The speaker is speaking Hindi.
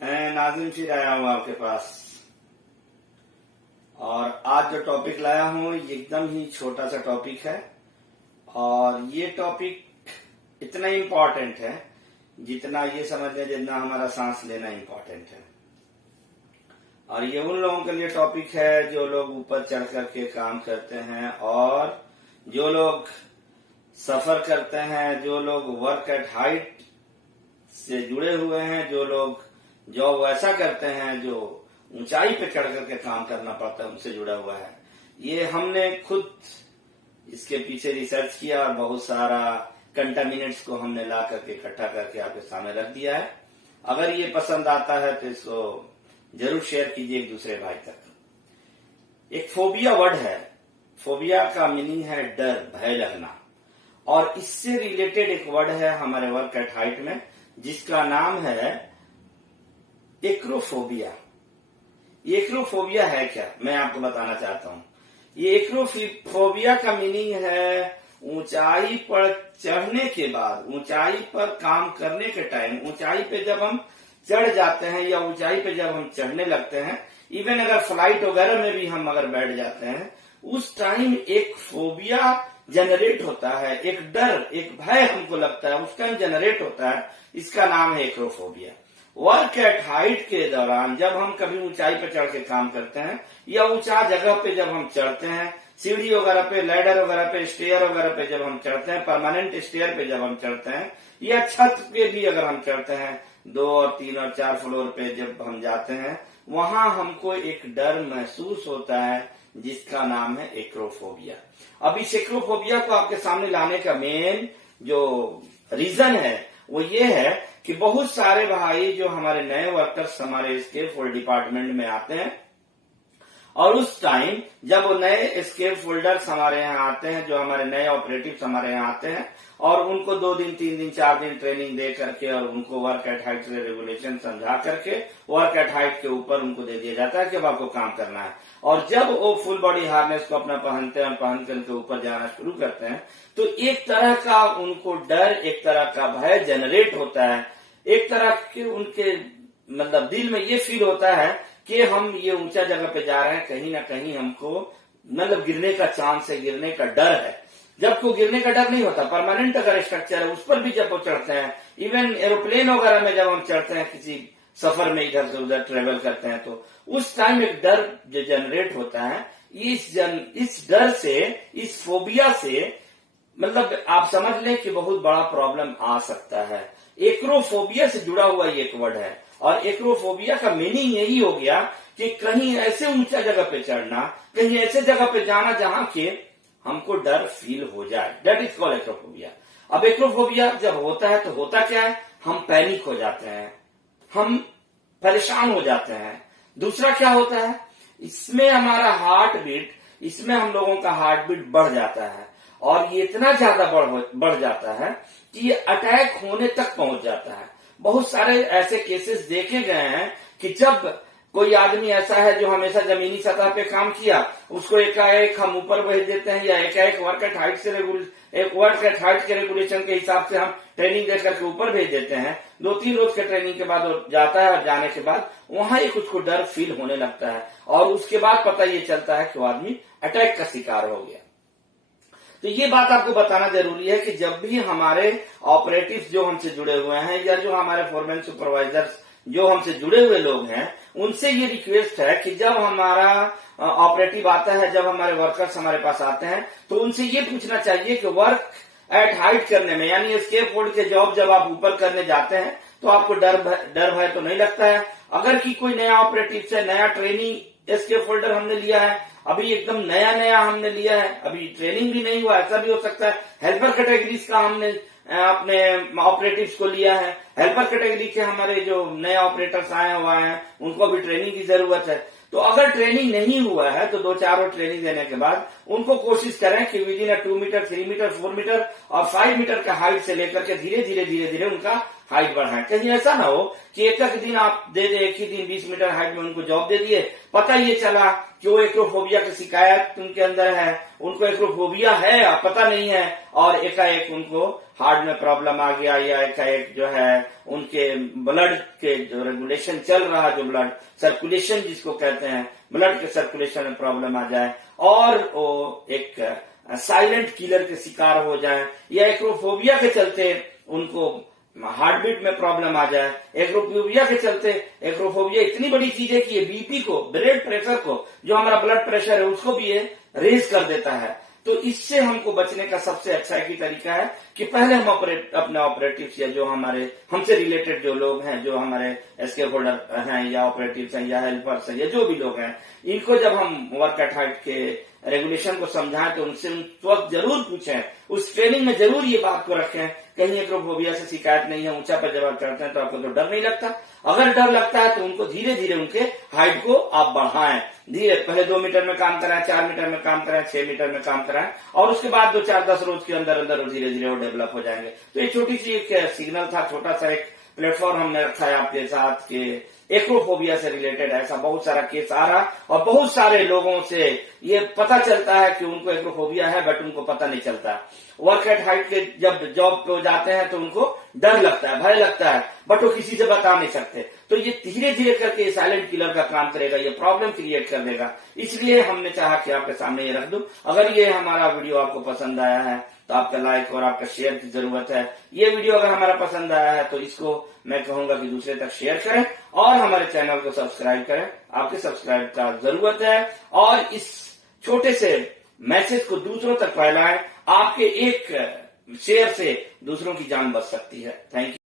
मैं नाजिम फिर आया हूँ आपके पास। और आज जो टॉपिक लाया हूँ ये एकदम ही छोटा सा टॉपिक है और ये टॉपिक इतना इम्पोर्टेंट है जितना ये समझ लें जितना हमारा सांस लेना इम्पोर्टेंट है। और ये उन लोगों के लिए टॉपिक है जो लोग ऊपर चढ़ करके काम करते हैं और जो लोग सफर करते हैं, जो लोग वर्क एट हाइट से जुड़े हुए हैं, जो लोग जॉब वैसा करते हैं जो ऊंचाई पे चढ़ करके काम करना पड़ता है, उनसे जुड़ा हुआ है। ये हमने खुद इसके पीछे रिसर्च किया और बहुत सारा कंटामिनेंट्स को हमने ला करके इकट्ठा करके आपके सामने रख दिया है। अगर ये पसंद आता है तो इसको जरूर शेयर कीजिए एक दूसरे भाई तक। एक फोबिया वर्ड है। फोबिया का मीनिंग है डर, भय लगना। और इससे रिलेटेड एक वर्ड है हमारे वर्क एट हाइट में जिसका नाम है एक्रोफोबिया। ये एक्रोफोबिया है क्या, मैं आपको बताना चाहता हूँ। ये एक्रोफोबिया का मीनिंग है ऊंचाई पर चढ़ने के बाद, ऊंचाई पर काम करने के टाइम, ऊंचाई पे जब हम चढ़ जाते हैं या ऊंचाई पे जब हम चढ़ने लगते हैं, इवन अगर फ्लाइट वगैरह में भी हम अगर बैठ जाते हैं, उस टाइम एक फोबिया जनरेट होता है, एक डर, एक भय हमको लगता है, उस टाइम जनरेट होता है। इसका नाम है एक्रोफोबिया। वर्क एट हाइट के दौरान जब हम कभी ऊंचाई पे चढ़ के काम करते हैं या ऊंचा जगह पे जब हम चढ़ते हैं, सीढ़ी वगैरह पे, लैडर वगैरह पे, स्टेयर वगैरह पे जब हम चढ़ते हैं, परमानेंट स्टेयर पे जब हम चढ़ते हैं या छत पे भी अगर हम चढ़ते हैं, 2 और 3 और 4 फ्लोर पे जब हम जाते हैं, वहां हमको एक डर महसूस होता है जिसका नाम है एक्रोफोबिया। अब इस एक्रोफोबिया को आपके सामने लाने का मेन जो रीजन है वो ये है कि बहुत सारे भाई जो हमारे नए वर्कर्स हमारे एस्केप फोल्ड डिपार्टमेंट में आते हैं और उस टाइम जब वो नए एस्केप फोल्डर्स हमारे यहाँ आते हैं, जो हमारे नए ऑपरेटिव्स हमारे यहाँ आते हैं और उनको 2 दिन 3 दिन 4 दिन ट्रेनिंग दे करके और उनको वर्क एट हाइट से रेगुलेशन समझा करके वर्क एट हाइट के ऊपर उनको दे दिया जाता है कि अब आपको काम करना है। और जब वो फुल बॉडी हार्नेस को अपना पहनते हैं और पहन करके ऊपर जाना शुरू करते हैं तो एक तरह का उनको डर, एक तरह का भय जनरेट होता है। एक तरह के उनके मतलब दिल में ये फील होता है कि हम ये ऊंचा जगह पे जा रहे हैं, कहीं ना कहीं हमको मतलब गिरने का चांस है, गिरने का डर है। जबकि गिरने का डर नहीं होता, परमानेंट अगर स्ट्रक्चर है उस पर भी जब वो चढ़ते हैं, इवन एरोप्लेन वगैरह में जब हम चढ़ते हैं, किसी सफर में इधर से उधर ट्रेवल करते हैं, तो उस टाइम एक डर जो जनरेट होता है। इस डर से, इस फोबिया से मतलब आप समझ लें कि बहुत बड़ा प्रॉब्लम आ सकता है। एक्रोफोबिया से जुड़ा हुआ ये एक वर्ड है और एक्रोफोबिया का मीनिंग यही हो गया कि कहीं ऐसे ऊंचा जगह पे चढ़ना, कहीं ऐसे जगह पे जाना जहां के हमको डर फील हो जाए। That is called acrophobia. अब एक्रोफोबिया जब होता है तो होता क्या है, हम पैनिक हो जाते हैं, हम परेशान हो जाते हैं। दूसरा क्या होता है, इसमें हमारा हार्ट बीट, इसमें हम लोगों का हार्ट बीट बढ़ जाता है और ये इतना ज्यादा बढ़ जाता है कि ये अटैक होने तक पहुंच जाता है। बहुत सारे ऐसे केसेस देखे गए हैं कि जब कोई आदमी ऐसा है जो हमेशा जमीनी सतह पे काम किया, उसको एकाएक हम ऊपर भेज देते हैं या एकाएक वर्क एट हाइट के रेगुलेशन के हिसाब से हम ट्रेनिंग दे करके ऊपर भेज देते हैं। 2-3 रोज के ट्रेनिंग के बाद वो जाता है और जाने के बाद वहां एक उसको डर फील होने लगता है और उसके बाद पता ये चलता है कि वो आदमी अटैक का शिकार हो गया। तो ये बात आपको बताना जरूरी है कि जब भी हमारे ऑपरेटिव्स जो हमसे जुड़े हुए हैं या जो हमारे फोरमैन सुपरवाइजर्स जो हमसे जुड़े हुए लोग हैं, उनसे ये रिक्वेस्ट है कि जब हमारा ऑपरेटिव आता है, जब हमारे वर्कर्स हमारे पास आते हैं, तो उनसे ये पूछना चाहिए कि वर्क एट हाइट करने में, यानी एस्केप फोल्ड के जॉब जब आप ऊपर करने जाते हैं तो आपको डर भय तो नहीं लगता है। अगर कि कोई नया ऑपरेटिव से नया ट्रेनिंग एस्केप फोल्डर हमने लिया है, अभी एकदम नया हमने लिया है, अभी ट्रेनिंग भी नहीं हुआ, ऐसा भी हो सकता है। हेल्पर कैटेगरीज का हमने अपने ऑपरेटिव्स को लिया है, हेल्पर कैटेगरी के हमारे जो नए ऑपरेटर्स आए हुए हैं उनको भी ट्रेनिंग की जरूरत है। तो अगर ट्रेनिंग नहीं हुआ है तो 2-4 और ट्रेनिंग देने के बाद उनको कोशिश करें कि within 2 metre, 3 metre, 4 metre और 5 मीटर का हाइट से लेकर के धीरे धीरे उनका हाइट बढ़ाएं। कहीं ऐसा ना हो कि एक दिन आप दे दे, एक ही दिन 20 मीटर हाइट में उनको जॉब दे दिए, पता ये चला कि वो एक्रोफोबिया की शिकायत उनके अंदर है, उनको एक्रोफोबिया है पता नहीं है, और एकाएक उनको हार्ट में प्रॉब्लम आ गया, या एकाएक जो है उनके ब्लड के जो रेगुलेशन चल रहा, जो ब्लड सर्कुलेशन जिसको कहते हैं, ब्लड के सर्कुलेशन में प्रॉब्लम आ जाए, और वो एक साइलेंट किलर के शिकार हो जाए, या एक्रोफोबिया के चलते उनको हार्ट बीट में प्रॉब्लम आ जाए। एक्रोफोबिया के चलते, एक्रोफोबिया इतनी बड़ी चीज है कि ये बीपी को, ब्लड प्रेशर को, जो हमारा ब्लड प्रेशर है उसको भी ये रेज कर देता है। तो इससे हमको बचने का सबसे अच्छा एक ही तरीका है कि पहले हम अपने ऑपरेटिव्स या जो हमारे हमसे रिलेटेड जो लोग हैं, जो हमारे एस्केप होल्डर हैं या ऑपरेटिव्स हैं या हेल्पर्स हैं या जो भी लोग हैं, इनको जब हम वर्क एट हाइट के रेगुलेशन को समझाएं तो उनसे उस वक्त जरूर पूछें, उस ट्रेनिंग में जरूर ये बात को रखें, कहीं एक्रोफोबिया से शिकायत नहीं है, ऊंचा पर जब आप करते हैं तो आपको तो डर नहीं लगता। अगर डर लगता है तो उनको धीरे धीरे उनके हाइट को आप बढ़ाएं, धीरे पहले 2 मीटर में काम कराएं, 4 मीटर में काम कराएं, 6 मीटर में काम कराएं, और उसके बाद 2, 4, 10 रोज के अंदर अंदर धीरे धीरे वो डेवलप हो जाएंगे। तो ये छोटी सी एक सिग्नल था, छोटा सा एक प्लेटफॉर्म हमने रखा है आपके साथ कि एक्रोफोबिया से रिलेटेड ऐसा बहुत सारा केस आ रहा, और बहुत सारे लोगों से ये पता चलता है कि उनको एक्रोफोबिया है, बट उनको पता नहीं चलता। वर्क एट हाइट के जब जॉब पे जाते हैं तो उनको डर लगता है, भय लगता है, बट वो किसी से बता नहीं सकते। तो ये धीरे धीरे करके साइलेंट किलर का काम करेगा, ये प्रॉब्लम क्रिएट कर देगा। इसलिए हमने चाहा कि आपके सामने ये रख दूं। अगर ये हमारा वीडियो आपको पसंद आया है तो आपका लाइक और आपका शेयर की जरूरत है। ये वीडियो अगर हमारा पसंद आया है तो इसको मैं कहूंगा कि दूसरे तक शेयर करें, और हमारे चैनल को सब्सक्राइब करें। आपके सब्सक्राइब का जरूरत है, और इस छोटे से मैसेज को दूसरों तक फैलाएं। आपके एक शेयर से दूसरों की जान बच सकती है। Thank you.